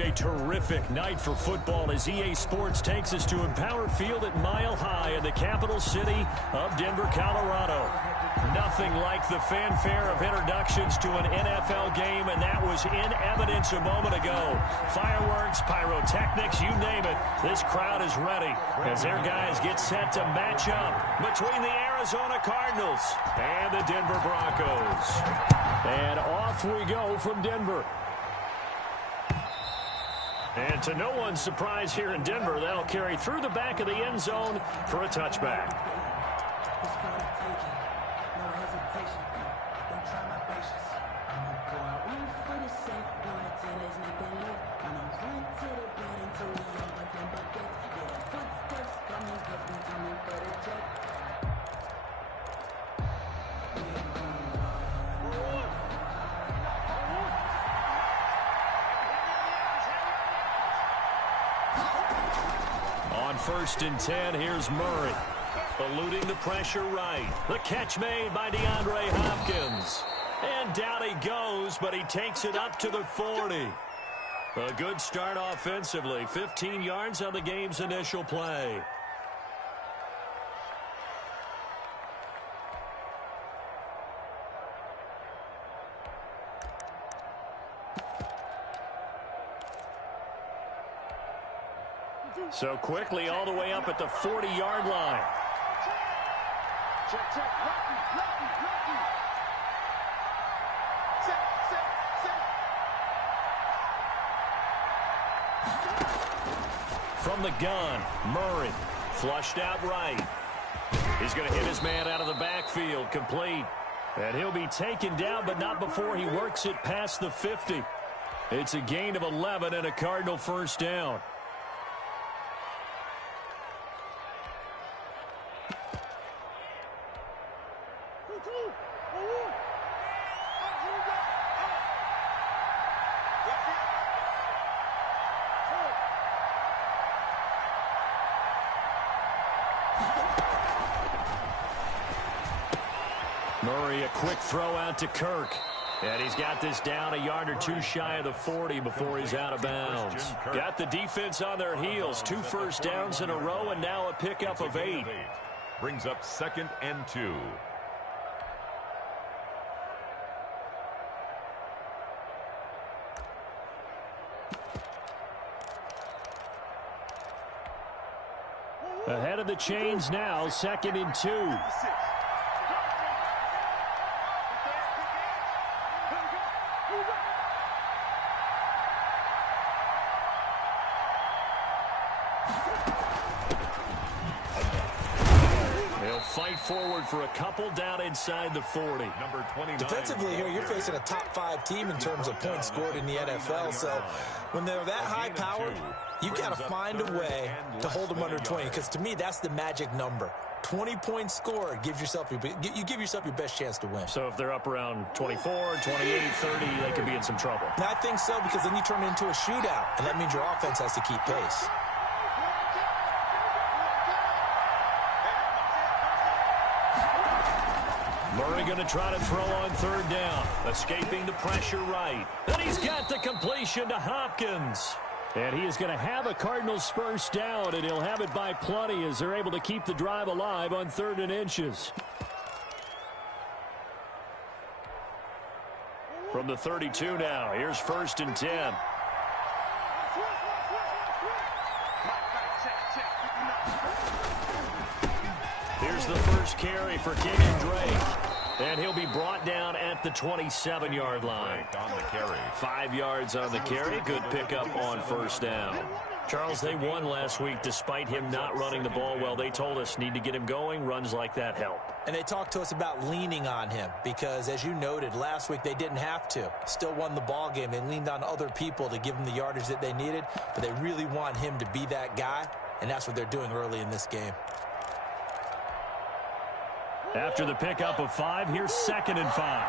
A terrific night for football as EA Sports takes us to Empower Field at Mile High in the capital city of Denver, Colorado. Nothing like the fanfare of introductions to an NFL game, and that was in evidence a moment ago. Fireworks, pyrotechnics, you name it. This crowd is ready as their guys get set to match up between the Arizona Cardinals and the Denver Broncos. And off we go from Denver. And to no one's surprise here in Denver, that'll carry through the back of the end zone for a touchback. On 1st and 10, here's Murray. Eluding the pressure right. The catch made by DeAndre Hopkins. And down he goes, but he takes it up to the 40. A good start offensively. 15 yards on the game's initial play. So quickly all the way up at the 40-yard line. Check. Lucky. From the gun, Murray flushed out right. He's going to hit his man out of the backfield, complete. And he'll be taken down, but not before he works it past the 50. It's a gain of 11 and a Cardinal first down. Murray, a quick throw out to Kirk. And he's got this down a yard or two shy of the 40 before he's out of bounds. Got the defense on their heels. 2 first downs in a row and now a pickup of 8. Brings up 2nd and 2. Ahead of the chains now, 2nd and 2. Fight forward for a couple down inside the 40. Number 29. Defensively here, you're facing a top 5 team in terms of points scored in the NFL. So when they're that high powered, you got to find a way to hold them under 20. Because to me, that's the magic number. 20 points scored, you give yourself your best chance to win. So if they're up around 24, 28, 30, they could be in some trouble. And I think so, because then you turn it into a shootout, and that means your offense has to keep pace. Murray going to try to throw on 3rd down. Escaping the pressure right. And he's got the completion to Hopkins. And he is going to have a Cardinals first down, and he'll have it by plenty as they're able to keep the drive alive on 3rd and inches. From the 32 now, here's 1st and 10. Here's the first carry for Kenyon Drake. And he'll be brought down at the 27-yard line. On the carry. 5 yards on the carry. Good pickup on 1st down. Charles, they won last week despite him not running the ball well. They told us need to get him going. Runs like that help. And they talked to us about leaning on him because, as you noted, last week they didn't have to. Still won the ball game. They leaned on other people to give them the yardage that they needed, but they really want him to be that guy, and that's what they're doing early in this game. After the pickup of 5, here's 2nd and 5.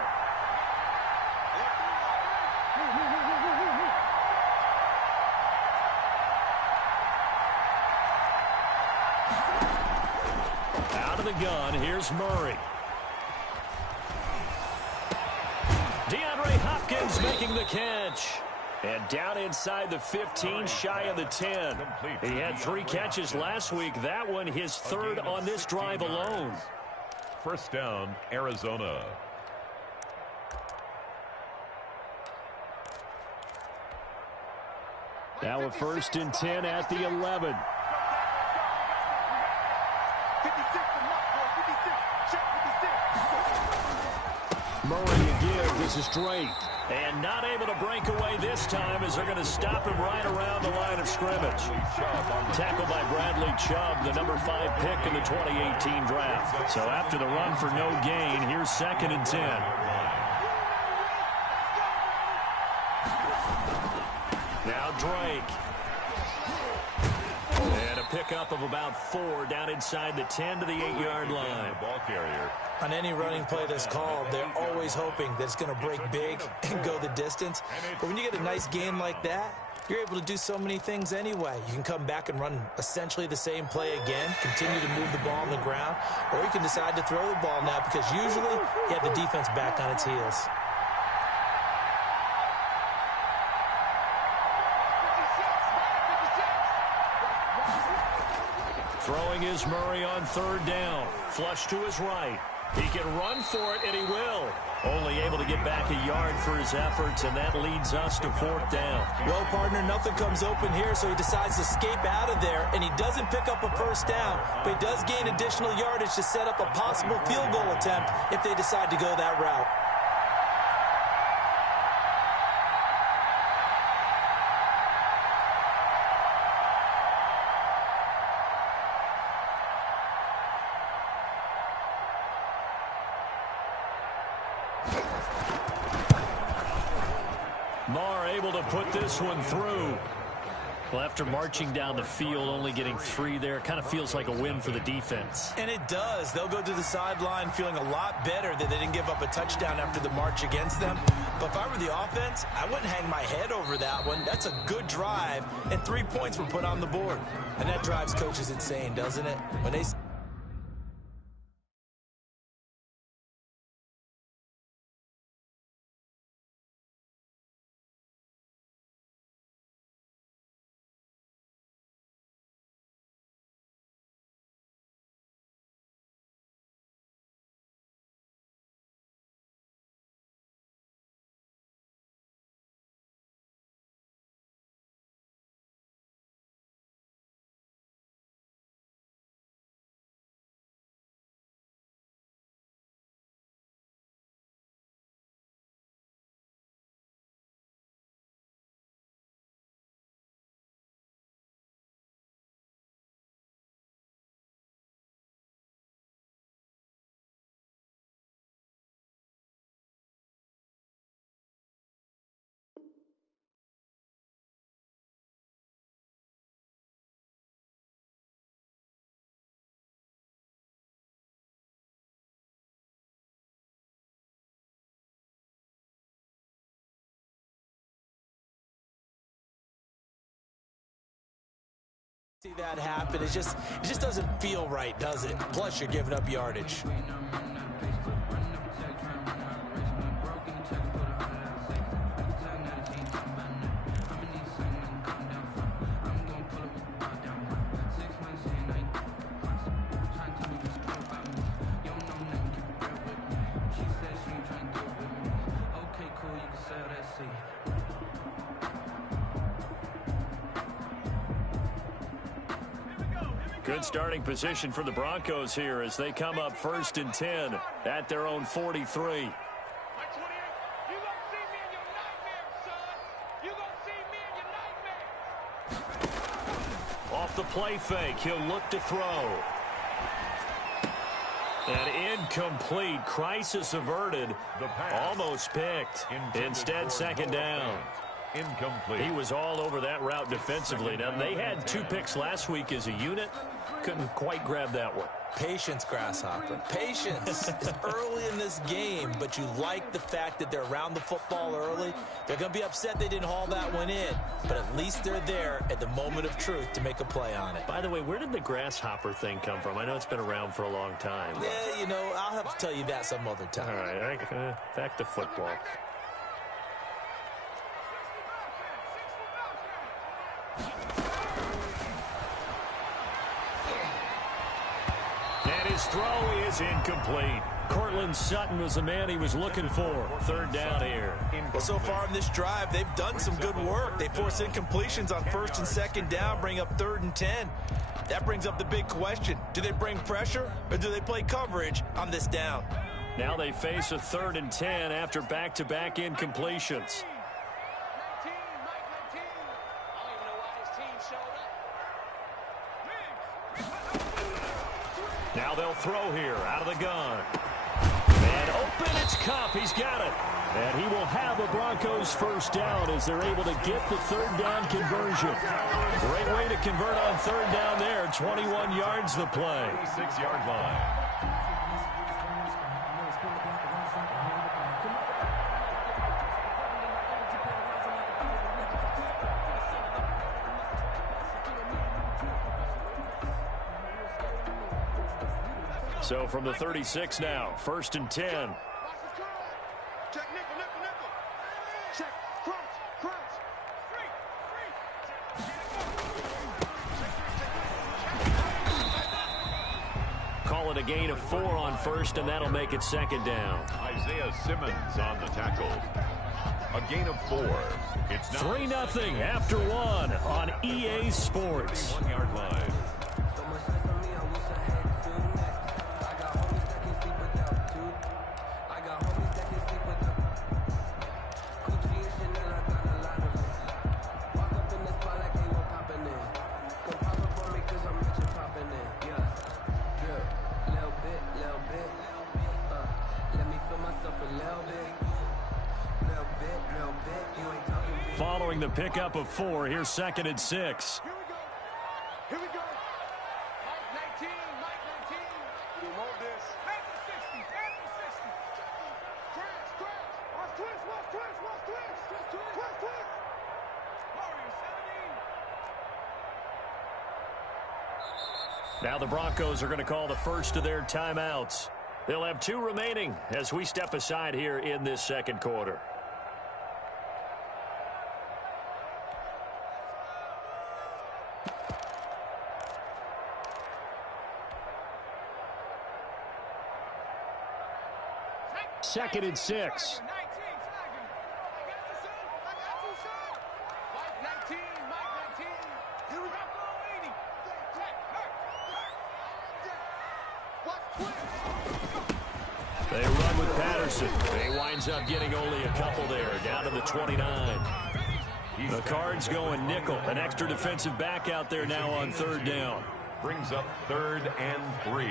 Out of the gun, here's Murray. DeAndre Hopkins making the catch. And down inside the 15, shy of the 10. He had 3 catches last week. That one his third on this drive alone. First down, Arizona. Now a 1st and 10 at the 11. 56 to Mark, boy. 56. Check 56. Murray again. This is Drake. And not able to break away this time as they're going to stop him right around the line of scrimmage. Tackled by Bradley Chubb, the number 5 pick in the 2018 draft. So after the run for no gain, here's 2nd and 10. Now Drake. And a pickup of about 4 down inside the 10 to the 8-yard line. Ball carrier. On any running play that's called, they're always hoping that it's going to break big and go the distance. But when you get a nice gain like that, you're able to do so many things anyway. You can come back and run essentially the same play again, continue to move the ball on the ground, or you can decide to throw the ball now because usually you have the defense back on its heels. Throwing is Murray on 3rd down. Flush to his right. He can run for it, and he will. Only able to get back a yard for his efforts, and that leads us to 4th down. Well, partner, nothing comes open here, so he decides to escape out of there, and he doesn't pick up a 1st down, but he does gain additional yardage to set up a possible field goal attempt if they decide to go that route. Marr able to put this one through. Well, after marching down the field, only getting 3 there, kind of feels like a win for the defense. And it does. They'll go to the sideline feeling a lot better that they didn't give up a touchdown after the march against them. But if I were the offense, I wouldn't hang my head over that one. That's a good drive, and 3 points were put on the board. And that drives coaches insane, doesn't it? When they... see that happen. It just doesn't feel right, does it? Plus, you're giving up yardage. Good starting position for the Broncos here as they come up 1st and 10 at their own 43. Off the play fake, he'll look to throw. And incomplete. Crisis averted. Almost picked. Instead, 2nd down. Incomplete. He was all over that route defensively. Now, they had 2 picks last week as a unit. Couldn't quite grab that one. Patience, Grasshopper. Patience. It's early in this game, but you like the fact that they're around the football early. They're going to be upset they didn't haul that one in, but at least they're there at the moment of truth to make a play on it. By the way, where did the grasshopper thing come from? I know it's been around for a long time. Yeah, you know, I'll have to tell you that some other time. All right, back to football. his throw is incomplete. Cortland Sutton was the man he was looking for. Third down here. Well, so far in this drive, they've done some good work. They force incompletions on first and second down, bring up 3rd and 10. That brings up the big question. Do they bring pressure or do they play coverage on this down? Now they face a 3rd and 10 after back-to-back incompletions. Now they'll throw here out of the gun. And open, it's Cup. He's got it. And he will have a Broncos first down as they're able to get the 3rd down conversion. Great way to convert on 3rd down there. 21 yards the play. 6-yard line. So from the 36 now, 1st and 10. Check nickel, nickel, nickel. Check, crunch, crunch. Call it a gain of 4 on 1st, and that'll make it 2nd down. Isaiah Simmons on the tackle. A gain of 4. It's 3-0 after 1 on EA Sports. 1-yard line. Following the pickup of 4, here's 2nd and 6. Here we go. Mike 19, Mike 19. You want this? Back to 60, back to 60. Crash, crash. Watch twist, watch twist, watch twist. Twist, twist. Warrior 17. Now the Broncos are going to call the first of their timeouts. They'll have 2 remaining as we step aside here in this 2nd quarter. Second and 6. They run with Patterson. He winds up getting only a couple there, down to the 29. The Cards going nickel. An extra defensive back out there now on 3rd down. Brings up 3rd and 3.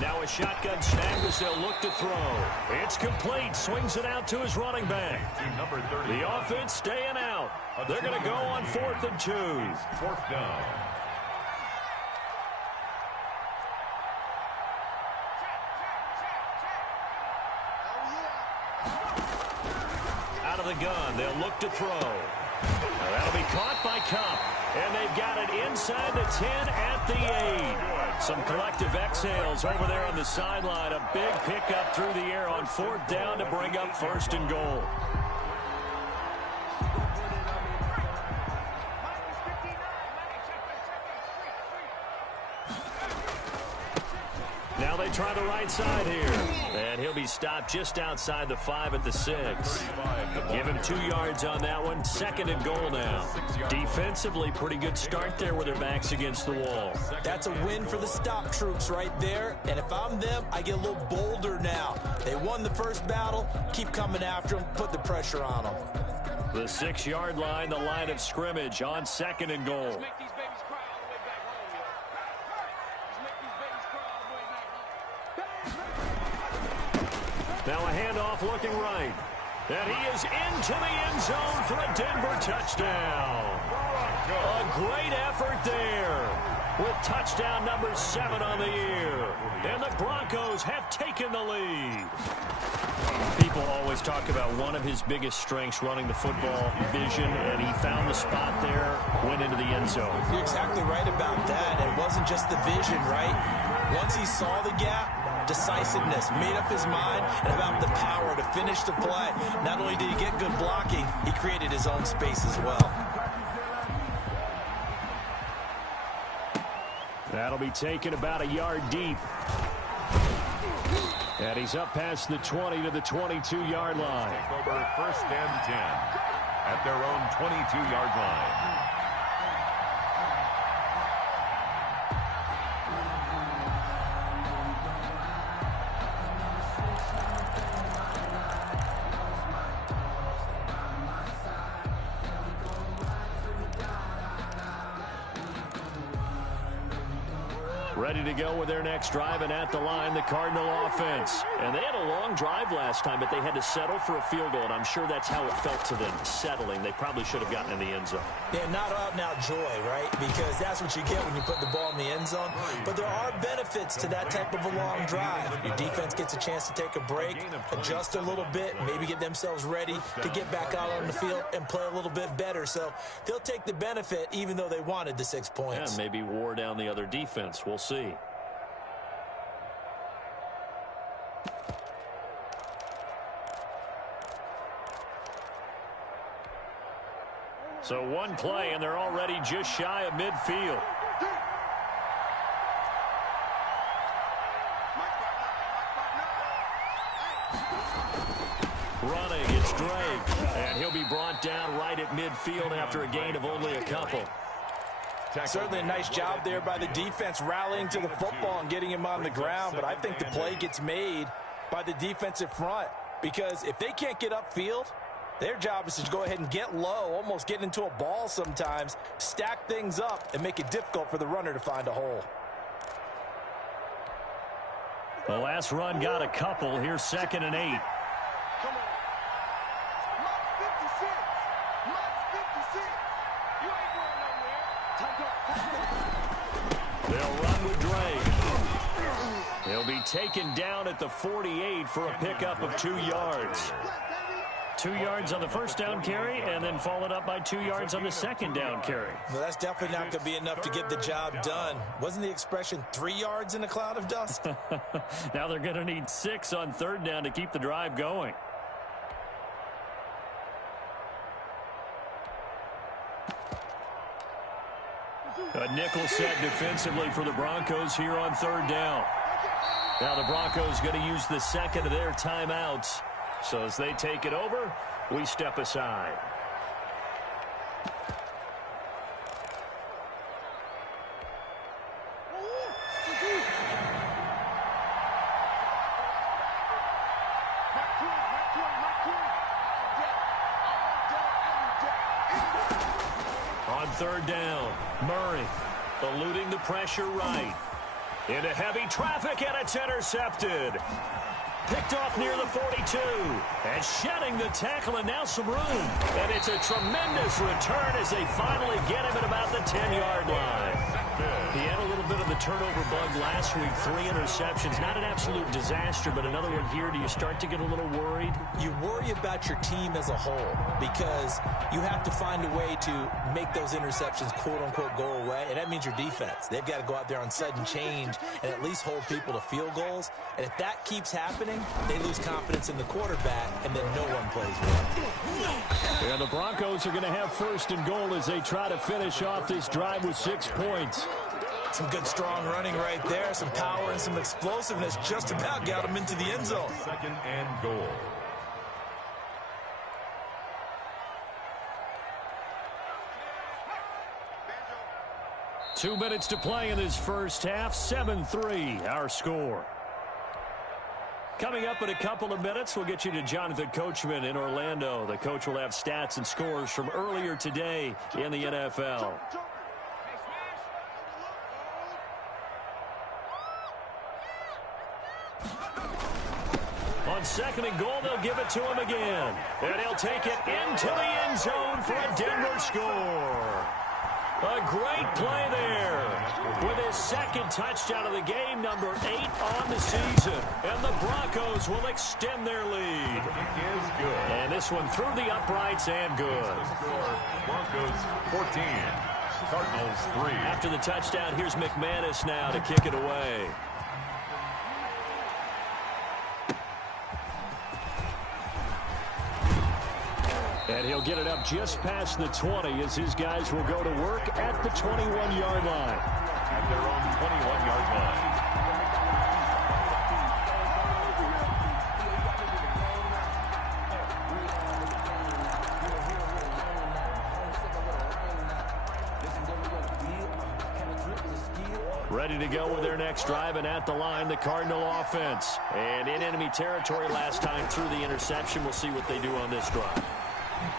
Now a shotgun snap as they'll look to throw. It's complete. Swings it out to his running back. The offense staying out. They're going to go on 4th and 2. 4th down. Out of the gun. They'll look to throw. That'll be caught by Cup. And they've got it inside the 10 at the 8. Some collective exhales over there on the sideline. A big pickup through the air on 4th down to bring up 1st and goal. Now they try the right side here. And he'll be stopped just outside the 5 at the 6. Give him 2 yards on that one. 2nd and goal now. Defensively, pretty good start there with their backs against the wall. That's a win for the stop troops right there. And if I'm them, I get a little bolder now. They won the first battle. Keep coming after them. Put the pressure on them. The 6-yard line, the line of scrimmage on 2nd and goal. Now a handoff looking right. And he is into the end zone for a Denver touchdown. A great effort there with touchdown number 7 on the year. And the Broncos have taken the lead. People always talk about one of his biggest strengths running the football, vision, and he found the spot there there, went into the end zone. You're exactly right about that. It wasn't just the vision, right? Once he saw the gap, decisiveness, made up his mind, and about the power to finish the play. Not only did he get good blocking, he created his own space as well. That'll be taken about a yard deep. And he's up past the 20 to the 22-yard line. Take over first and 10 at their own 22-yard line. Ready to go with their next drive, and at the line, the Cardinal offense. And they had a long drive last time, but they had to settle for a field goal, and I'm sure that's how it felt to them, settling. They probably should have gotten in the end zone. Yeah, not out-and-out joy, right? Because that's what you get when you put the ball in the end zone. But there are benefits to that type of a long drive. Your defense gets a chance to take a break, adjust a little bit, maybe get themselves ready to get back out on the field and play a little bit better. So they'll take the benefit even though they wanted the 6 points. Yeah, maybe wore down the other defense. We'll see. So one play, and they're already just shy of midfield. Running, it's Drake. And he'll be brought down right at midfield after a gain of only a couple. Certainly a nice job there by the defense rallying to the football and getting him on the ground, but I think the play gets made by the defensive front because if they can't get upfield, their job is to go ahead and get low, almost get into a ball sometimes, stack things up, and make it difficult for the runner to find a hole. The last run got a couple. Here's 2nd and 8. Come on. Mark 56. Mark 56. You ain't going nowhere. They'll run with Drake. He'll be taken down at the 48 for a pickup of 2 yards. 2 yards on the first down carry, and then followed up by 2 yards on the second down carry. Well, that's definitely not going to be enough to get the job done. Wasn't the expression 3 yards in a cloud of dust? Now they're going to need 6 on 3rd down to keep the drive going. A nickel set defensively for the Broncos here on 3rd down. Now the Broncos going to use the second of their timeouts. So as they take it over, we step aside. On 3rd down, Murray eluding the pressure right. Into heavy traffic, and it's intercepted. Picked off near the 42. And shedding the tackle, and now some room. And it's a tremendous return as they finally get him at about the 10-yard line. He had a little bit of the turnover bug last week. 3 interceptions. Not an absolute disaster, but another one here. Do you start to get a little worried? You worry about your team as a whole because you have to find a way to make those interceptions, quote-unquote, go away, and that means your defense. They've got to go out there on sudden change and at least hold people to field goals. And if that keeps happening, they lose confidence in the quarterback, and then no one plays well. Yeah, the Broncos are going to have 1st and goal as they try to finish off this drive with 6 points. Some good, strong running right there, some power and some explosiveness just about got them into the end zone. 2nd and goal. Two minutes to play in this first half. 7-3, our score. Coming up in a couple of minutes, we'll get you to Jonathan Coachman in Orlando. The coach will have stats and scores from earlier today in the NFL. On 2nd and goal, they'll give it to him again. And he'll take it into the end zone for a Denver score. A great play there. With his second touchdown of the game, number 8 on the season. And the Broncos will extend their lead. It is good. And this one through the uprights and good. Broncos 14. Cardinals 3. After the touchdown, here's McManus now to kick it away. And he'll get it up just past the 20 as his guys will go to work at the 21-yard line. At their own 21-yard line. Ready to go with their next drive, and at the line, the Cardinal offense. And in enemy territory last time through the interception. We'll see what they do on this drive.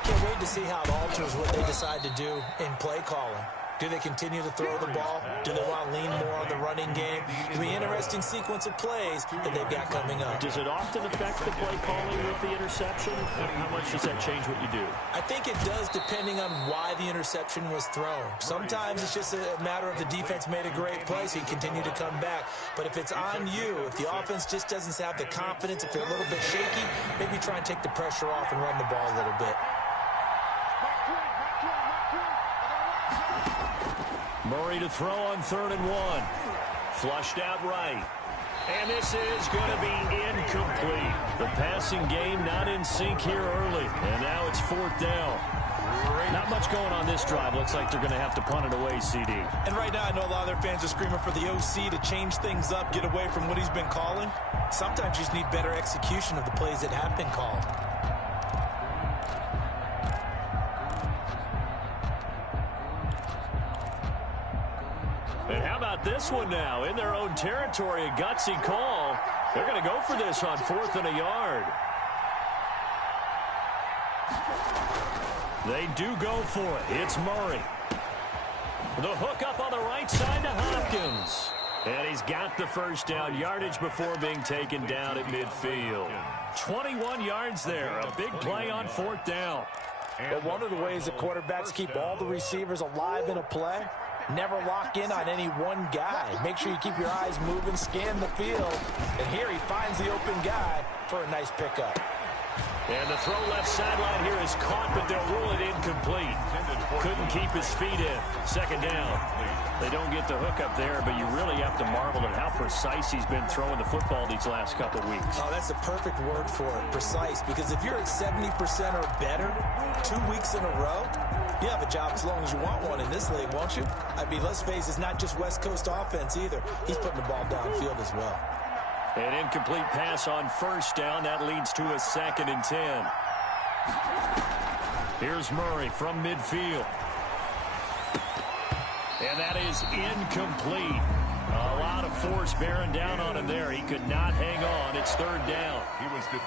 Can't wait to see how it alters what they decide to do in play calling. Do they continue to throw the ball? Do they want to lean more on the running game? It'll be an interesting sequence of plays that they've got coming up. Does it often affect the play calling with the interception? How much does that change what you do? I think it does, depending on why the interception was thrown. Sometimes it's just a matter of the defense made a great play, so you continue to come back. But if it's on you, if the offense just doesn't have the confidence, if they're a little bit shaky, maybe try and take the pressure off and run the ball a little bit. Murray to throw on 3rd and 1. Flushed out right. And this is going to be incomplete. The passing game not in sync here early. And now it's 4th down. Not much going on this drive. Looks like they're going to have to punt it away, CD. And right now I know a lot of their fans are screaming for the OC to change things up, get away from what he's been calling. Sometimes you just need better execution of the plays that have been called. And how about this one now? In their own territory, a gutsy call. They're going to go for this on 4th and a yard. They do go for it. It's Murray. The hook up on the right side to Hopkins. And he's got the first down yardage before being taken down at midfield. 21 yards there. A big play on 4th down. But one of the ways that quarterbacks keep all the receivers alive in a play, never lock in on any one guy. Make sure you keep your eyes moving, scan the field. And here he finds the open guy for a nice pickup. And the throw left sideline here is caught, but they'll rule it incomplete. Couldn't keep his feet in. 2nd down. They don't get the hook up there, but you really have to marvel at how precise he's been throwing the football these last couple weeks. Oh, that's the perfect word for it, precise. Because if you're at 70% or better 2 weeks in a row, you have a job as long as you want one in this league, won't you? I mean, let's face it, it's not just West Coast offense either. He's putting the ball downfield as well. An incomplete pass on 1st down. That leads to a 2nd and 10. Here's Murray from midfield. And that is incomplete. A lot of force bearing down on him there. He could not hang on. It's 3rd down.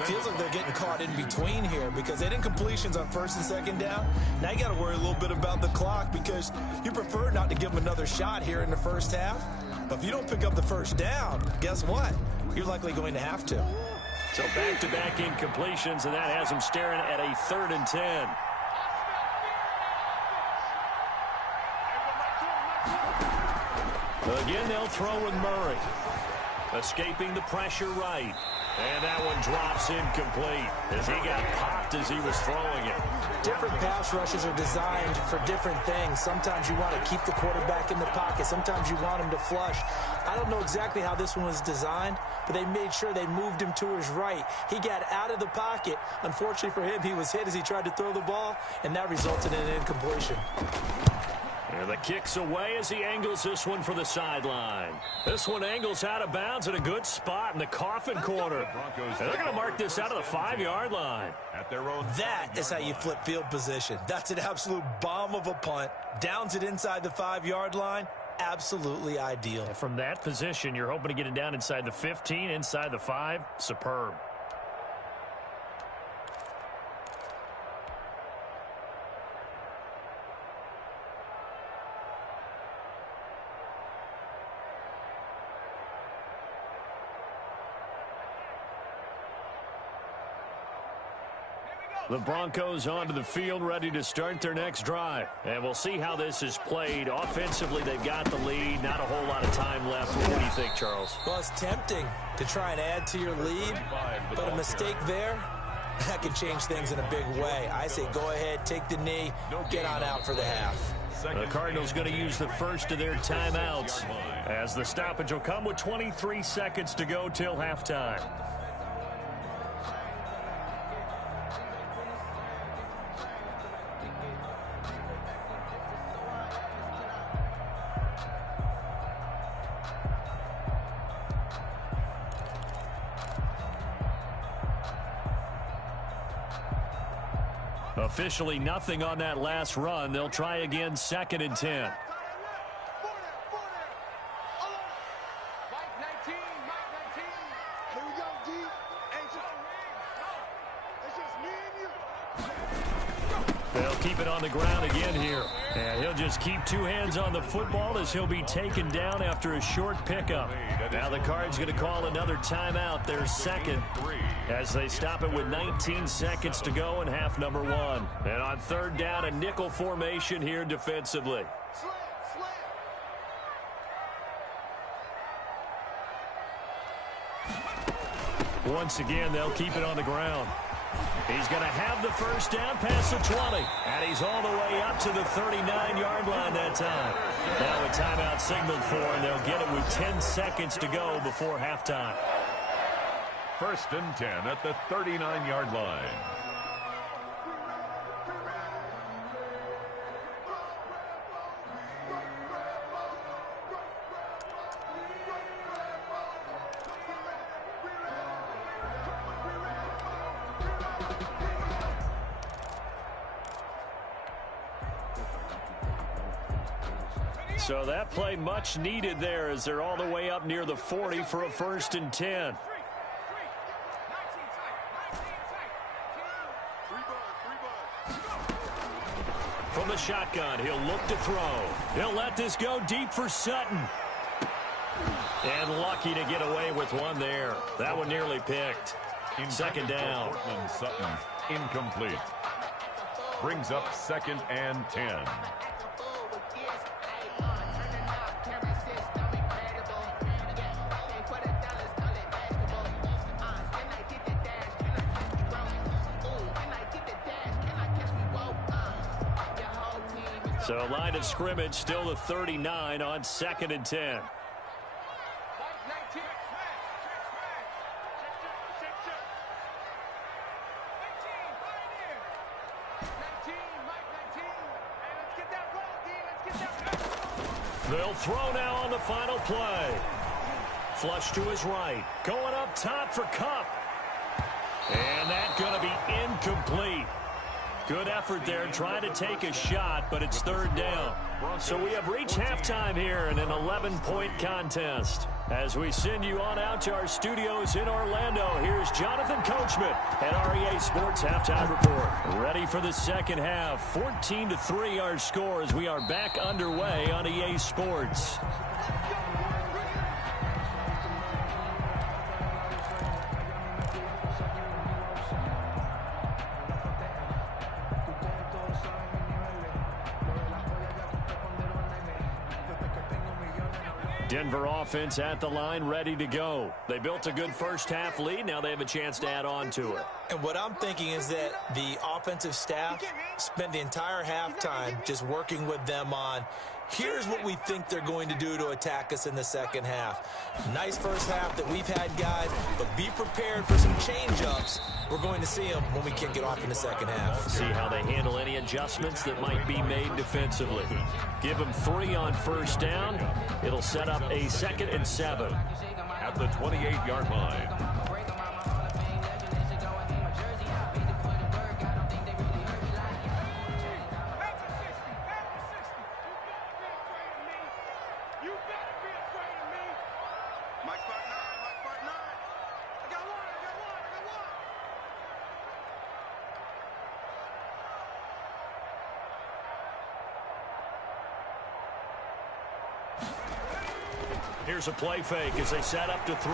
Feels like they're getting caught in between here because they had incompletions on 1st and 2nd down. Now you got to worry a little bit about the clock because you prefer not to give them another shot here in the first half. But if you don't pick up the first down, guess what? You're likely going to have to. So back-to-back incompletions, and that has them staring at a 3rd and 10. Again, they'll throw with Murray. Escaping the pressure right. And that one drops incomplete as he got popped as he was throwing it. Different pass rushes are designed for different things. Sometimes you want to keep the quarterback in the pocket. Sometimes you want him to flush. I don't know exactly how this one was designed, but they made sure they moved him to his right. He got out of the pocket. Unfortunately for him, he was hit as he tried to throw the ball, and that resulted in an incompletion. And the kick's away as he angles this one for the sideline. This one angles out of bounds at a good spot in the coffin corner. And they're going to mark this out of the 5-yard line. That is how you flip field position. That's an absolute bomb of a punt. Downs it inside the 5-yard line. Absolutely ideal. From that position, you're hoping to get it down inside the 15, inside the 5. Superb. The Broncos onto the field, ready to start their next drive. And we'll see how this is played. Offensively, they've got the lead. Not a whole lot of time left. What do you think, Charles? Well, it's tempting to try and add to your lead, but a mistake there, that could change things in a big way. I say go ahead, take the knee, get on out for the half. The Cardinals going to use the first of their timeouts as the stoppage will come with 23 seconds to go till halftime. Officially nothing on that last run. They'll try again, 2nd and 10. They'll keep it on the ground again here. And he'll just keep two hands on the football as he'll be taken down after a short pickup. Now the Cards going to call another timeout, their second, as they stop it with 19 seconds to go in half number 1. And on 3rd down, a nickel formation here defensively. Once again, they'll keep it on the ground. He's going to have the first down past the 20. And he's all the way up to the 39-yard line that time. Now a timeout signaled for, and they'll get it with 10 seconds to go before halftime. 1st and 10 at the 39-yard line. So that play much needed there as they're all the way up near the 40 for a 1st and 10. From the shotgun, he'll look to throw. He'll let this go deep for Sutton. And lucky to get away with one there. That one nearly picked. 2nd down. Portland Sutton incomplete. Brings up 2nd and 10. So line of scrimmage still the 39 on 2nd and 10. They'll throw now on the final play. Flush to his right. Going up top for Cup. And that's going to be incomplete. Good effort there trying to take a shot, but it's 3rd down. So we have reached halftime here in an 11-point contest. As we send you on out to our studios in Orlando, here's Jonathan Coachman at REA Sports Halftime Report. Ready for the second half. 14-3 our score as we are back underway on EA Sports. Denver offense at the line, ready to go. They built a good first half lead. Now they have a chance to add on to it. And what I'm thinking is that the offensive staff spent the entire halftime just working with them on, here's what we think they're going to do to attack us in the second half. Nice first half that we've had, guys, but be prepared for some change-ups. We're going to see them when we kick it off in the second half. See how they handle any adjustments that might be made defensively. Give them 3 on first down. It'll set up a 2nd and 7. At the 28-yard line. Here's a play fake as they set up to throw.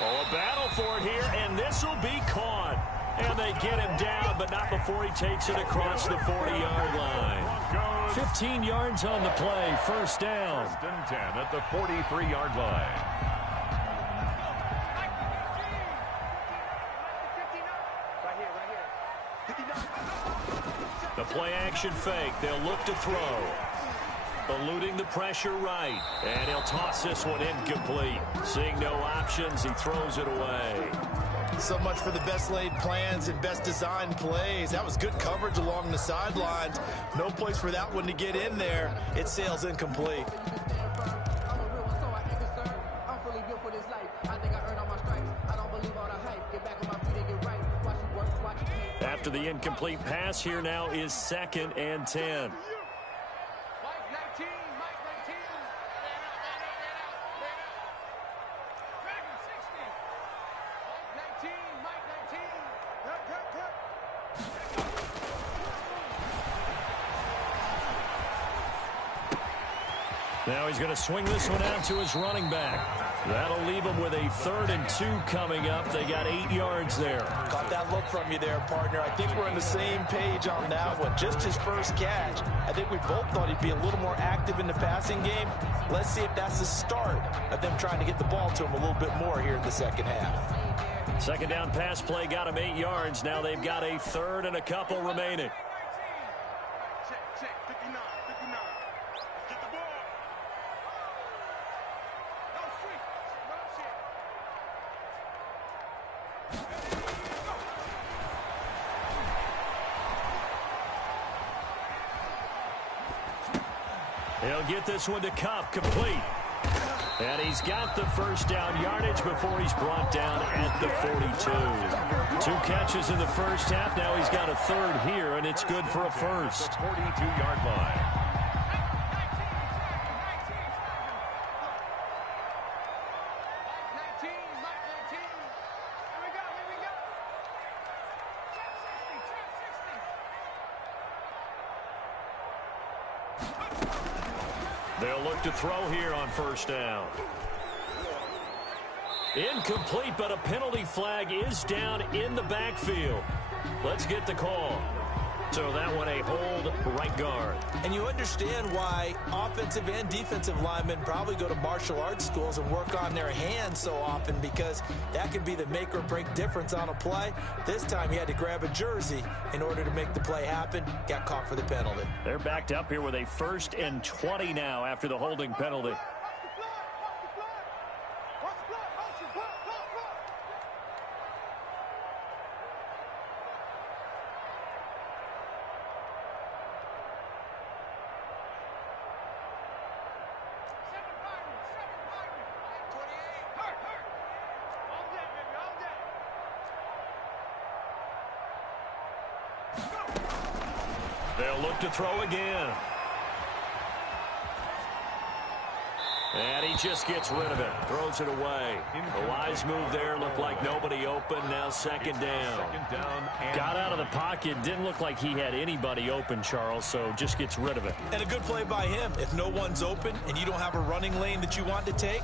Oh, a battle for it here, and this will be caught. And they get him down, but not before he takes it across the 40-yard line. 15 yards on the play, first down. First and 10 at the 43-yard line. The play-action fake. They'll look to throw. Eluding the pressure right. And he'll toss this one incomplete. Seeing no options, he throws it away. So much for the best laid plans and best designed plays. That was good coverage along the sidelines. No place for that one to get in there. It sails incomplete. After the incomplete pass, here now is 2nd and 10. Now he's going to swing this one out to his running back. That'll leave him with a 3rd and 2 coming up. They got 8 yards there. Caught that look from you there, partner. I think we're on the same page on that one. Just his first catch. I think we both thought he'd be a little more active in the passing game. Let's see if that's the start of them trying to get the ball to him a little bit more here in the second half. Second down pass play got him 8 yards. Now they've got a 3rd and a couple remaining. He'll get this one to Cup, complete. And he's got the first down yardage before he's brought down at the 42. 2 catches in the first half. Now he's got a 3rd here, and it's good for a first. 42-yard line. They'll look to throw here on first down. Incomplete, but a penalty flag is down in the backfield. Let's get the call. So that one a hold right guard. And you understand why offensive and defensive linemen probably go to martial arts schools and work on their hands so often, because that can be the make or break difference on a play. This time he had to grab a jersey in order to make the play happen. Got caught for the penalty. They're backed up here with a 1st and 20 now after the holding penalty. They'll look to throw again. And he just gets rid of it. Throws it away. A wise move there. Looked like nobody open. Now 2nd down. Got out of the pocket. Didn't look like he had anybody open, Charles, so just gets rid of it. And a good play by him. If no one's open and you don't have a running lane that you want to take,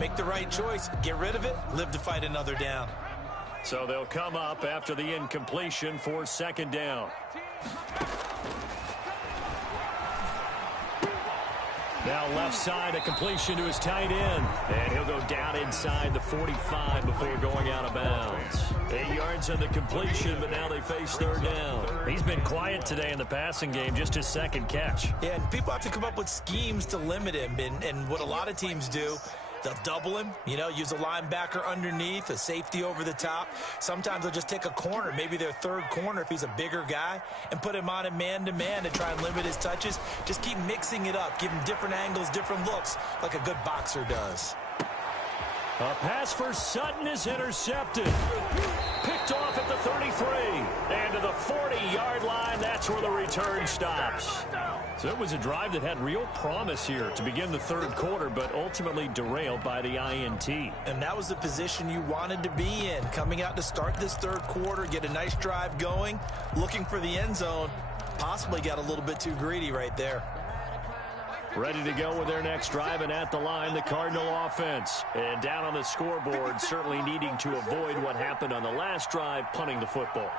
make the right choice. Get rid of it. Live to fight another down. So they'll come up after the incompletion for 2nd down. Now left side, a completion to his tight end. And he'll go down inside the 45 before going out of bounds. 8 yards on the completion, but now they face 3rd down. He's been quiet today in the passing game, just his 2nd catch. Yeah, and people have to come up with schemes to limit him. And what a lot of teams do, they'll double him, use a linebacker underneath, a safety over the top. Sometimes they'll just take a corner, maybe their 3rd corner if he's a bigger guy, and put him on a man-to-man to try and limit his touches. Just keep mixing it up, give him different angles, different looks, like a good boxer does. A pass for Sutton is intercepted. Picked off at the 33. And to the 40-yard line, that's where the return stops. So it was a drive that had real promise here to begin the 3rd quarter, but ultimately derailed by the INT. And that was the position you wanted to be in, coming out to start this 3rd quarter, get a nice drive going, looking for the end zone. Possibly got a little bit too greedy right there. Ready to go with their next drive, and at the line, the Cardinal offense. And down on the scoreboard, certainly needing to avoid what happened on the last drive, punting the football.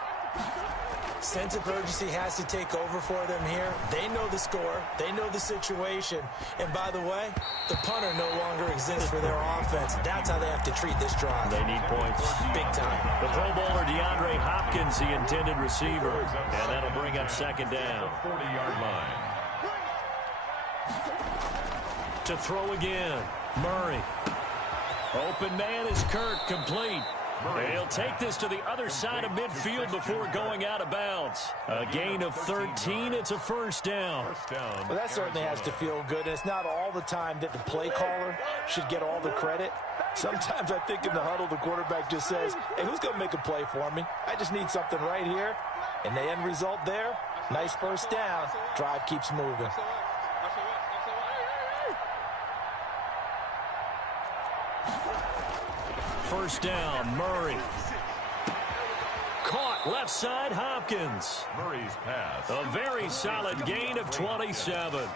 Sense of urgency has to take over for them here. They know the score. They know the situation. And by the way, the punter no longer exists for their offense. That's how they have to treat this drive. They need points. Big time. The Pro Bowler DeAndre Hopkins, the intended receiver. And that'll bring up second down. 40-yard line. To throw again. Murray. Open man is Kirk, complete. He'll take this to the other side of midfield before going out of bounds. A gain of 13. It's a first down. Well, that certainly has to feel good. And it's not all the time that the play caller should get all the credit. Sometimes I think in the huddle, the quarterback just says, hey, who's going to make a play for me? I just need something right here. And the end result there, nice first down. Drive keeps moving. First down, Murray. Caught left side, Hopkins. Murray's pass. A very solid gain of 27.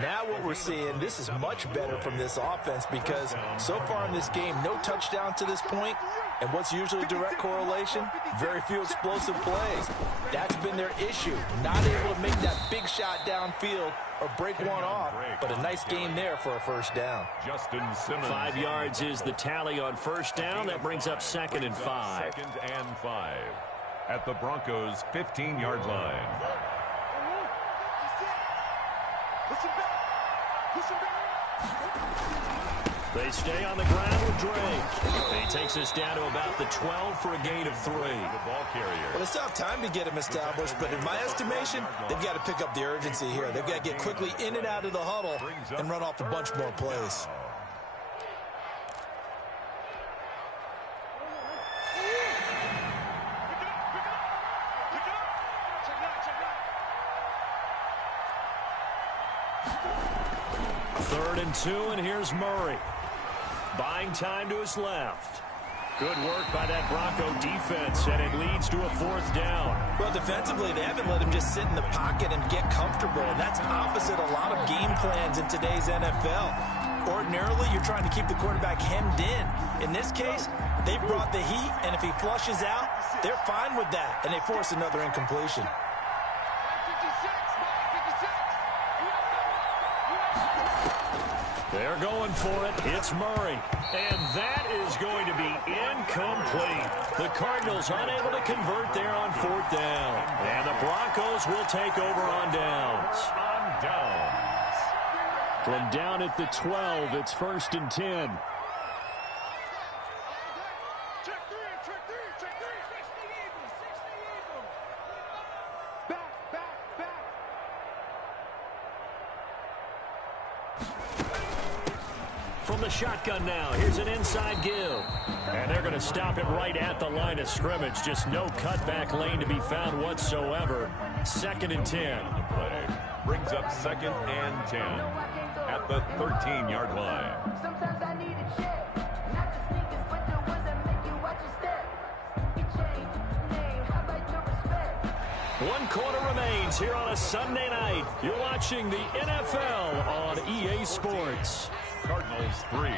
Now what we're seeing, this is much better from this offense because so far in this game, no touchdown to this point. And what's usually a direct correlation? Very few explosive plays. That's been their issue. Not able to make that big shot downfield or break one off. But a nice game there for a first down. Justin Simmons. 5 yards is the tally on first down. That brings up second and 5. Second and 5 at the Broncos' 15-yard line. They stay on the ground with Drake. He takes us down to about the 12 for a gain of 3. The ball carrier. Well, it's tough time to get him established, but in my estimation, they've got to pick up the urgency here. They've got to get quickly in and out of the huddle and run off a bunch more plays. Third and 2, and here's Murray. Buying time to his left. Good work by that Bronco defense, and it leads to a fourth down. Well, defensively, they haven't let him just sit in the pocket and get comfortable. And that's opposite a lot of game plans in today's NFL. Ordinarily, you're trying to keep the quarterback hemmed in. In this case, they brought the heat, and if he flushes out, they're fine with that, and they force another incompletion. They're going for it. It's Murray. And that is going to be incomplete. The Cardinals unable to convert there on fourth down. And the Broncos will take over on downs. From down at the 12, it's first and 10. From the shotgun now, here's an inside give. And they're going to stop it right at the line of scrimmage. Just no cutback lane to be found whatsoever. Second and 10. Play brings up second and 10 at the 13-yard line. Sometimes I need a check, not the sneakers, but the ones that make you watch your step. You change name, how about your respect? 1 quarter remains here on a Sunday night. You're watching the NFL on EA Sports. Cardinals 3.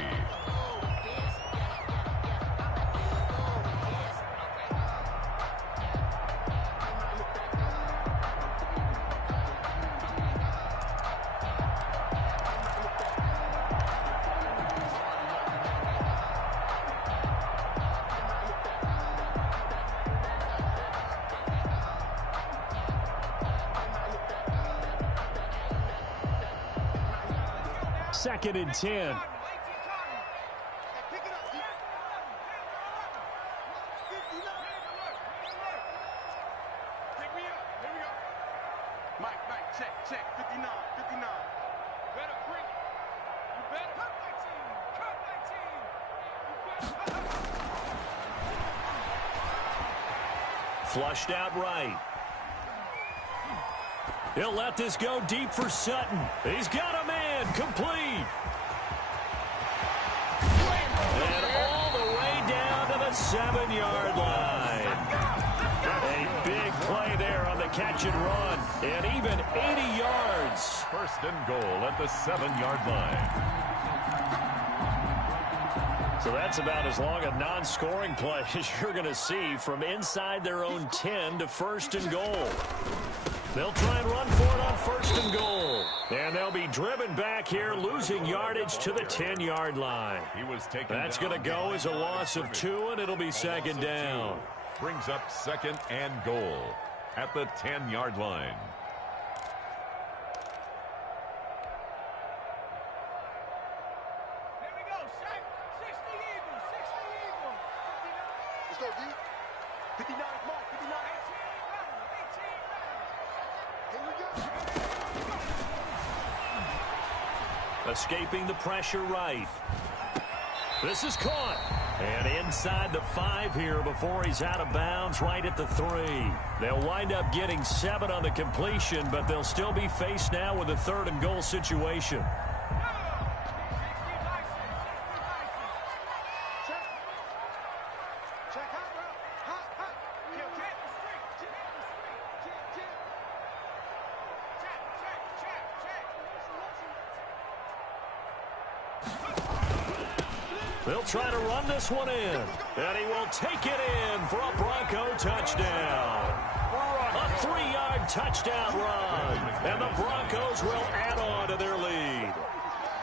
Second and 10. Flushed out right. He'll let this go deep for Sutton. He's got a man, complete. And all the way down to the 7-yard line. A big play there on the catch and run. And even 80 yards. First and goal at the 7-yard line. So that's about as long a non-scoring play as you're going to see from inside their own 10 to first and goal. They'll try and run for it on first and goal. And they'll be driven back here, losing yardage to the 10-yard line. That's going to go as a loss of 2, and it'll be second down. Brings up second and goal at the 10-yard line. Here we go, Shaq. 60 Eagles, 60 Eagles. Let's go, D. 59 mark, 59. 18 round, 18 round. Here we go. Escaping the pressure right. This is caught. And inside the 5 here before he's out of bounds right at the 3. They'll wind up getting 7 on the completion, but they'll still be faced now with a third and goal situation. They'll try to run this one in, and he will take it in for a Bronco touchdown. A 3-yard touchdown run, and the Broncos will add on to their lead.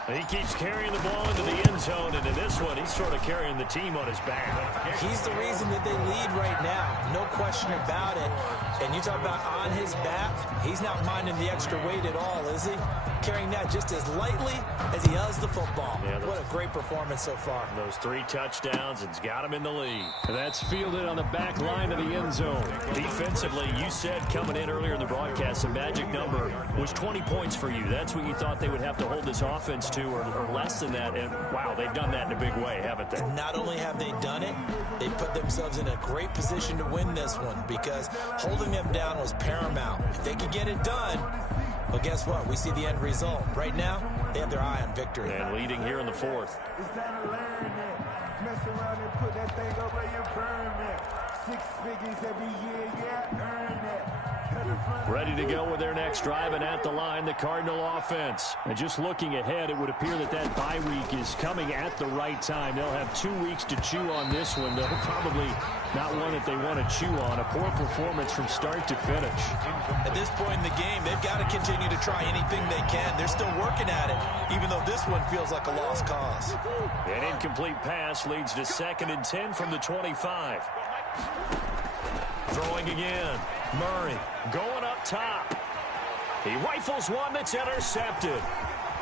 He keeps carrying the ball into the end zone, and in this one, he's sort of carrying the team on his back. He's the reason that they lead right now, no question about it. And you talk about on his back, he's not minding the extra weight at all, is he? Carrying that just as lightly as he does the football. Yeah, what a great performance so far. Those 3 touchdowns, it's got him in the lead. That's fielded on the back line of the end zone. Defensively, you said coming in earlier in the broadcast, the magic number was 20 points for you. That's what you thought they would have to hold this offense to, or less than that. And, wow, they've done that in a big way, haven't they? Not only have they done it, they put themselves in a great position to win this one because holding them down was paramount. If they could get it done, well, guess what? We see the end result. Right now, they have their eye on victory. And leading here in the 4th. It's time to learn it. Mess around and put that thing over your permit. 6 figures every year, yeah, earn it. Ready to go with their next drive, and at the line, the Cardinal offense. And just looking ahead, it would appear that that bye week is coming at the right time. They'll have 2 weeks to chew on this one. They'll probably not one that they want to chew on. A poor performance from start to finish. At this point in the game, they've got to continue to try anything they can. They're still working at it, even though this one feels like a lost cause. An incomplete pass leads to 2nd and 10 from the 25. Throwing again. Murray going up top. He rifles one that's intercepted.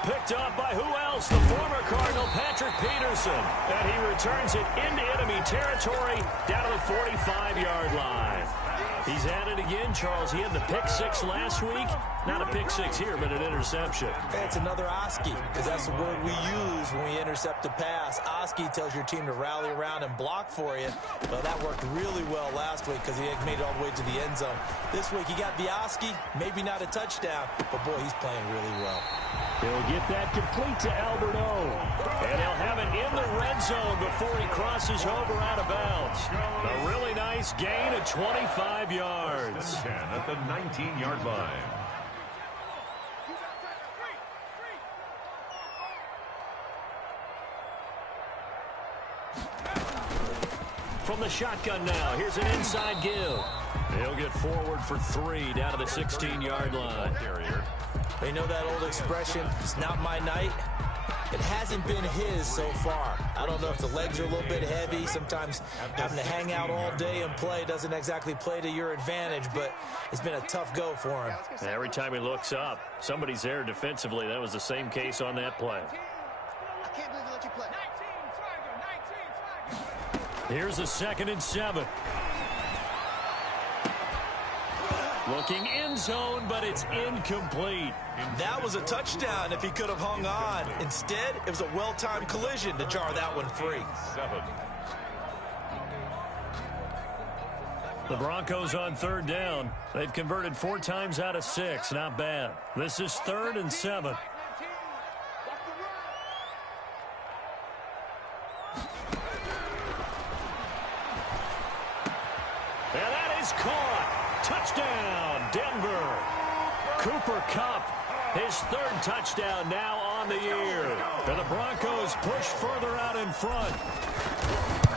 Picked up by who else? The former Cardinal, Patrick Peterson. And he returns it into enemy territory down to the 45-yard line. He's at it again, Charles. He had the pick 6 last week. Not a pick 6 here, but an interception. It's another Oski, because that's the word we use when we intercept a pass. Oski tells your team to rally around and block for you. Well, that worked really well last week because he had made it all the way to the end zone. This week, he got the Oski, maybe not a touchdown, but boy, he's playing really well. He'll get that complete to Albert O. And he'll have it in the red zone before he crosses over out of bounds. A really nice gain of 25 yards. 10 at the 19-yard line. From the shotgun now, here's an inside give. He'll get forward for 3 down to the 16-yard line. They know that old expression, it's not my night. It hasn't been his so far. I don't know if the legs are a little bit heavy. Sometimes having to hang out all day and play doesn't exactly play to your advantage, but it's been a tough go for him. Every time he looks up, somebody's there defensively. That was the same case on that play. I can't believe they let you play. 19 target. Here's a 2nd and 7. Looking end zone, but it's incomplete. That was a touchdown if he could have hung on. Instead, it was a well-timed collision to jar that one free. 7. The Broncos on 3rd down. They've converted 4 times out of 6. Not bad. This is 3rd and 7. And that is caught. Touchdown, Denver. Cooper Kupp His third touchdown now on the year. And the Broncos push further out in front.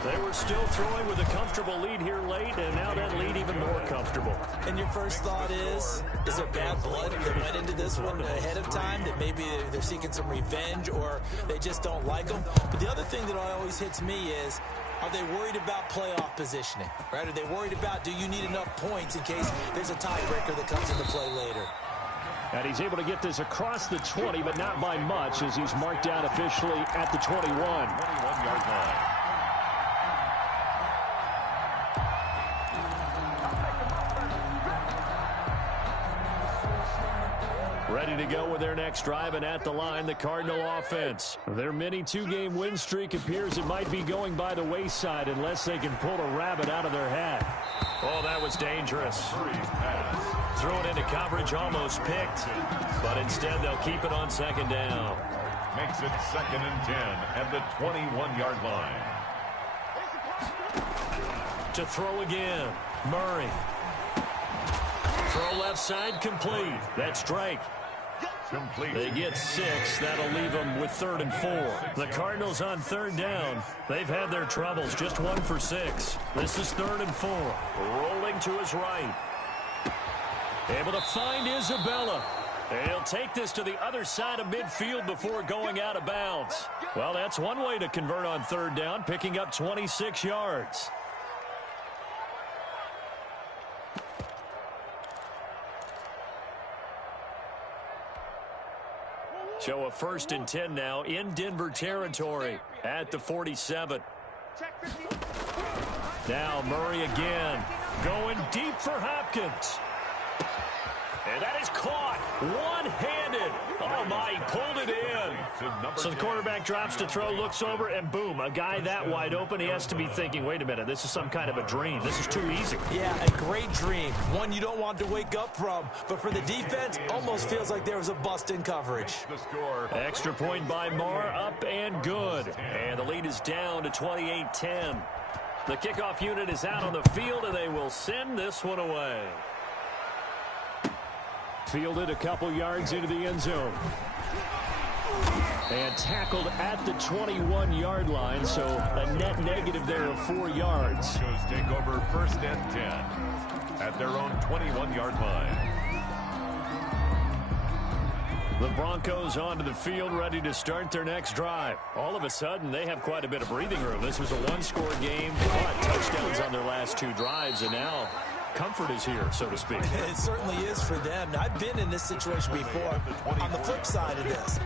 They were still throwing with a comfortable lead here late, and now that lead even more comfortable. And your first thought is there bad blood that went into this one ahead of time, that maybe they're seeking some revenge or they just don't like them? But the other thing that always hits me is, are they worried about playoff positioning? Right? Are they worried about, do you need enough points in case there's a tiebreaker that comes into play later? And he's able to get this across the 20, but not by much, as he's marked down officially at the 21. 21-yard line. Ready to go with their next drive, and at the line, the Cardinal offense. Their mini two-game win streak appears it might be going by the wayside unless they can pull a rabbit out of their hat. Oh, that was dangerous. Throw it into coverage, almost picked, but instead they'll keep it on second down. Makes it 2nd and 10 at the 21-yard line. To throw again, Murray. Throw left side, complete. That's Drake. Complete. They get 6. That'll leave them with 3rd and 4. The Cardinals on 3rd down. They've had their troubles. Just 1 for 6. This is 3rd and 4. Rolling to his right. Able to find Isabella. He'll take this to the other side of midfield before going out of bounds. Well, that's one way to convert on 3rd down, picking up 26 yards. So a 1st and 10 now in Denver territory at the 47. Now Murray again, going deep for Hopkins. And that is caught one-handed. Oh, my, he pulled it in. So the quarterback drops to throw, looks over, and boom, a guy that wide open, he has to be thinking, wait a minute, this is some kind of a dream. This is too easy. Yeah, a great dream. One you don't want to wake up from. But for the defense, almost feels like there was a bust in coverage. The score. Extra point by Marr, up and good. And the lead is down to 28-10. The kickoff unit is out on the field, and they will send this one away. Fielded a couple yards into the end zone. And tackled at the 21-yard line, so a net negative there of 4 yards. Broncos take over 1st and 10 at their own 21-yard line. The Broncos onto the field, ready to start their next drive. All of a sudden, they have quite a bit of breathing room. This was a one-score game, but touchdowns on their last 2 drives, and now comfort is here, so to speak. It certainly is for them. Now, I've been in this situation before on the flip side of this.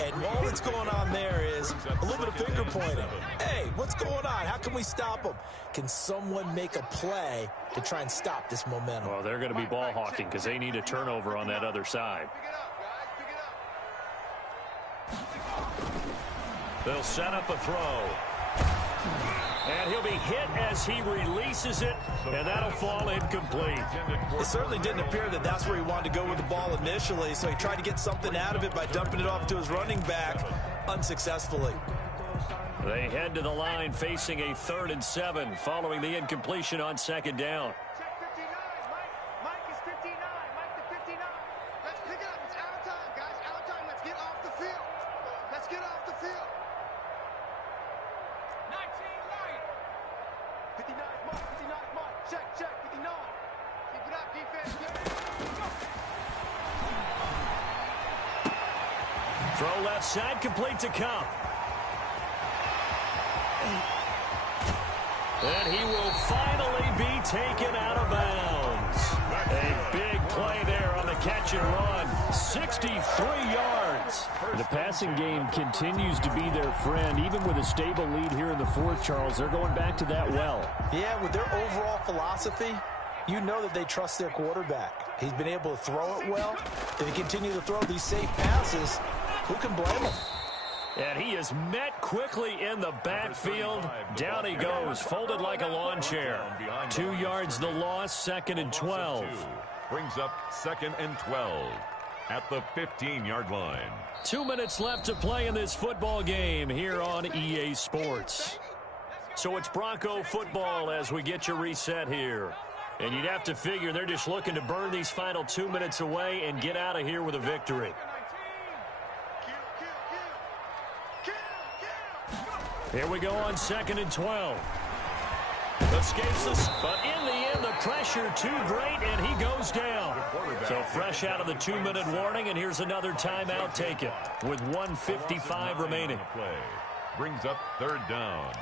And all that's going on there is a little bit of finger pointing. Hey, what's going on? How can we stop them? Can someone make a play to try and stop this momentum? Well, they're going to be ball hawking because they need a turnover on that other side. They'll set up a throw. And he'll be hit as he releases it, and that'll fall incomplete. It certainly didn't appear that that's where he wanted to go with the ball initially, so he tried to get something out of it by dumping it off to his running back unsuccessfully. They head to the line facing a 3rd and 7 following the incompletion on 2nd down. Check 59. Mike is 59. Mike to 59. Let's pick it up. It's out of time, guys. Out of time. Let's get off the field. Let's get off the field. 59 Mike. 59 Mike. Check, 59. Keep it up, defense. Throw left side, complete to Cup. And he will finally be taken out of bounds. A big play there on the catch and run. 63 yards. The passing game continues to be their friend. Even with a stable lead here in the 4th, Charles, they're going back to that well. Yeah, with their overall philosophy, you know that they trust their quarterback. He's been able to throw it well. If he continue to throw these safe passes, who can blame him? And he is met quickly in the backfield. Down he goes, folded like a lawn chair. 2 yards the loss, 2nd and 12. Brings up 2nd and 12 at the 15-yard line. 2 minutes left to play in this football game here on EA Sports. So it's Bronco football as we get you reset here. And you'd have to figure they're just looking to burn these final 2 minutes away and get out of here with a victory. Here we go on 2nd and 12. Escapes this, but in the end, the pressure too great, and he goes down. So fresh out of the 2-minute warning, and here's another timeout taken with 1:55 remaining. Play brings up 3rd down.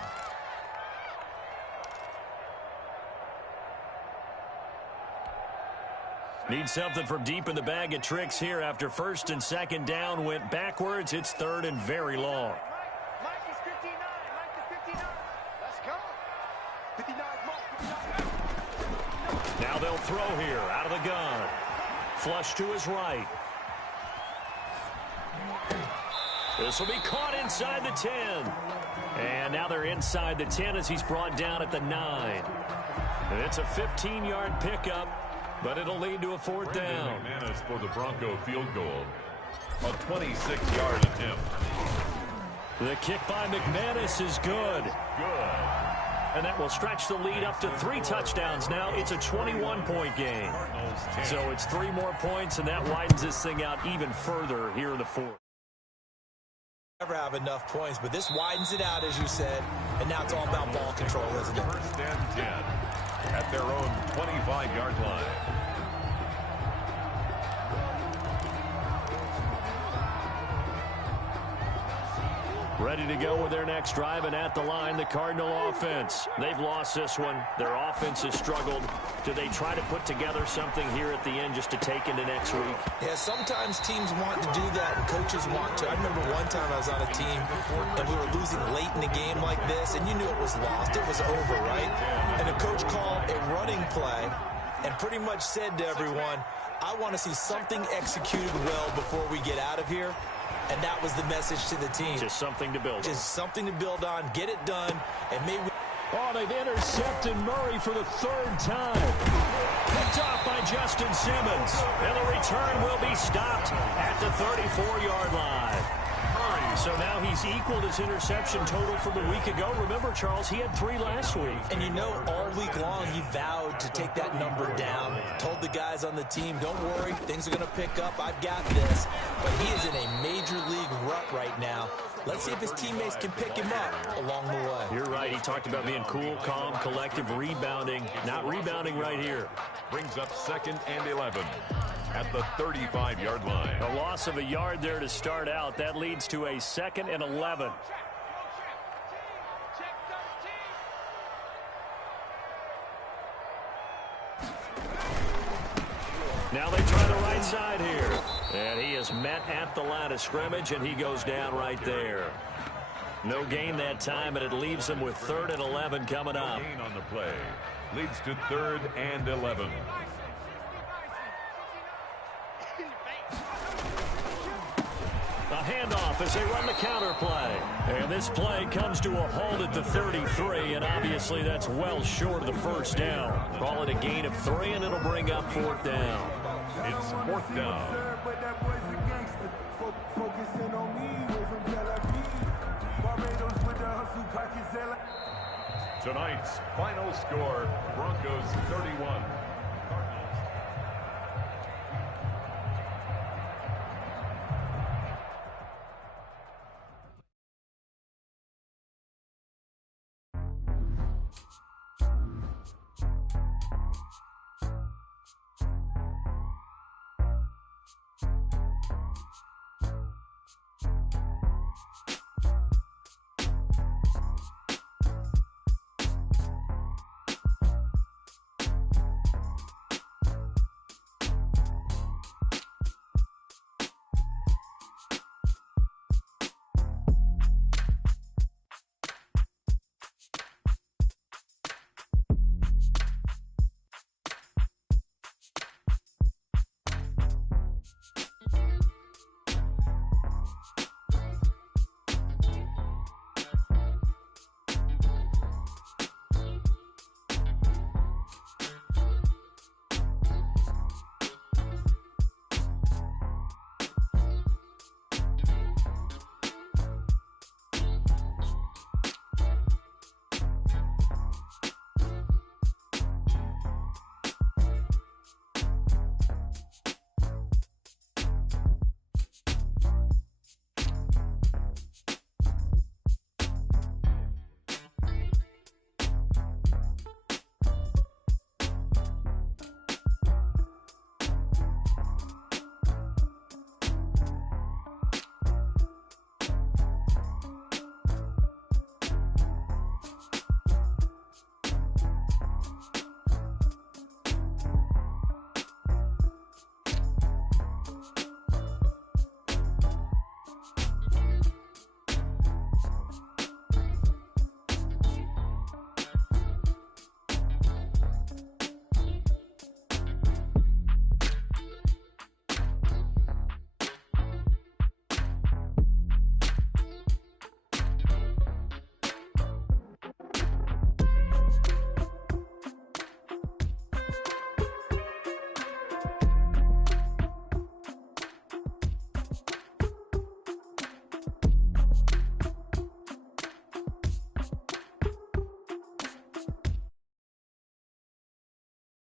Need something from deep in the bag of tricks here after 1st and 2nd down went backwards. It's 3rd and very long. Mike is 59. Mike is 59. Let's go. 59 Mike. Now they'll throw here out of the gun. Flush to his right. This will be caught inside the 10. And now they're inside the 10 as he's brought down at the 9. And it's a 15-yard pickup, but it'll lead to a 4th down. McManus for the Bronco field goal. A 26-yard attempt. The kick by McManus is good. Good. And that will stretch the lead up to 3 touchdowns now. It's a 21-point game. So it's 3 more points, and that widens this thing out even further here in the 4th. Never have enough points, but this widens it out, as you said, and now it's all about ball control, isn't it? 1st and 10 at their own 25-yard line. Ready to go with their next drive, and at the line, the Cardinal offense. They've lost this one. Their offense has struggled. Do they try to put together something here at the end just to take into next week? Yeah, sometimes teams want to do that, and coaches want to. I remember one time I was on a team, and we were losing late in the game like this, and you knew it was lost. It was over, right? And the coach called a running play and pretty much said to everyone, I want to see something executed well before we get out of here. And that was the message to the team. Just something to build on. Just something to build on, get it done, and maybe... Oh, they've intercepted Murray for the 3rd time. Picked off by Justin Simmons. And the return will be stopped at the 34-yard line. Murray, so now he's equaled his interception total from a week ago. Remember, Charles, he had 3 last week. And you know, all week long, he vowed to take that number down. Told the guys on the team, don't worry, things are going to pick up. I've got this. But he is in a major league rut right now. Let's see if his teammates can pick him up along the way. You're right. He talked about being cool, calm, collective, rebounding. Not rebounding right here. Brings up 2nd and 11 at the 35-yard line. A loss of a yard there to start out. That leads to a 2nd and 11. Now they try the right side here. And he is met at the line of scrimmage, and he goes down right there. No gain that time, and it leaves him with 3rd and 11 coming up. No gain on the play. Leads to 3rd and 11. A handoff as they run the counter play. And this play comes to a halt at the 33, and obviously that's well short of the 1st down. Call it a gain of 3, and it'll bring up 4th down. It's 4th down. But that boy's a gangster. Focusing on me, way from Tel Aviv. Barbados with the hustle, Pakistan. Tonight's final score, Broncos 31.